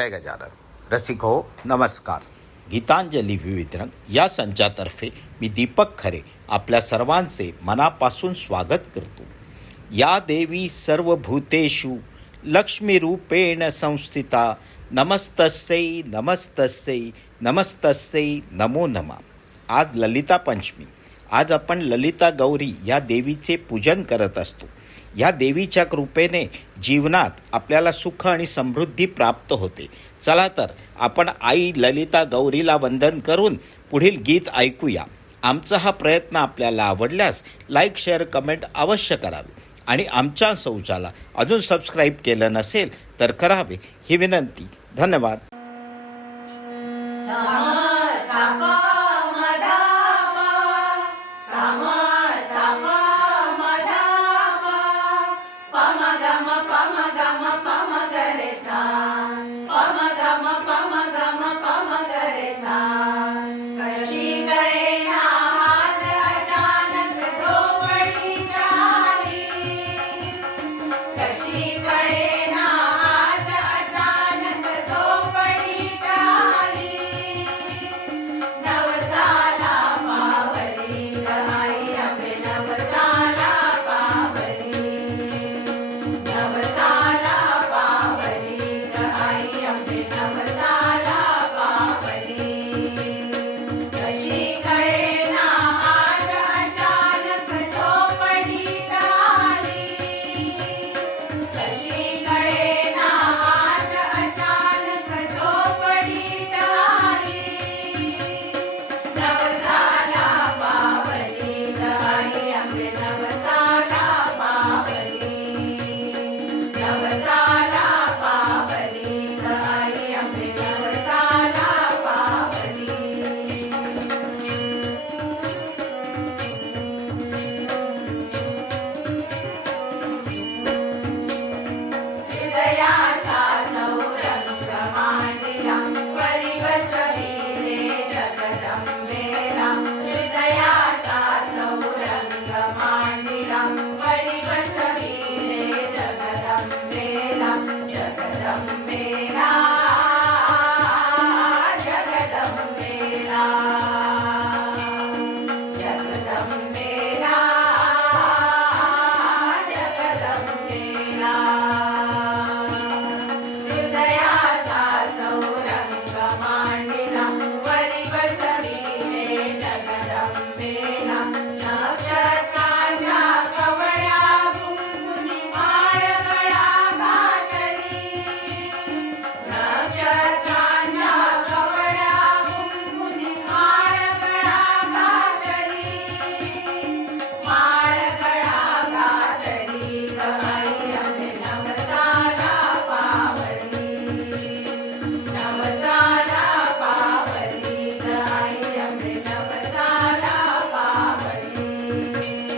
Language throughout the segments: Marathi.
जय गजानन रसिक हो नमस्कार। गीतांजली विविधरंग या संचातर्फे मी दीपक खरे आपल्या सर्वांचे मनापासून स्वागत करतो. या देवी सर्वभूतेषु लक्ष्मीरूपेण संस्थिता नमस्तस्यै नमस्तस्यै नमस्तस्यै नमो नमः। आज ललिता पंचमी। आज आपण ललिता गौरी या देवीचे पूजन करत असतो। ह्या देवीच्या कृपेने जीवनात आपल्याला सुख आणि समृद्धी प्राप्त होते. चला तर आपण आई ललिता गौरीला वंदन करून पुढील गीत ऐकूया. आमचा हा प्रयत्न आपल्याला आवडल्यास लाईक शेअर कमेंट अवश्य करावे. आणि आमच्या शौचाला अजून सबस्क्राईब केलं नसेल तर करावे ही विनंती. धन्यवाद. नमस्कार はい。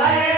away.